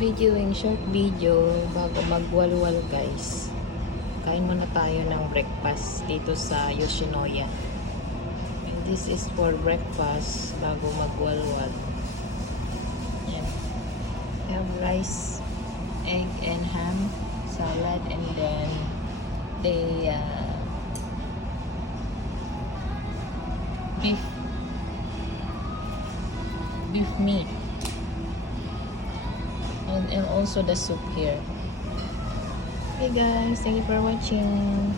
videoing short video bago magwalwal guys. Kain muna tayo ng breakfast dito sa Yoshinoya. And this is for breakfast bago magwalwal. Yan. We have rice, egg and ham, salad, and then the beef meat. And also the soup here. Hey guys, thank you for watching.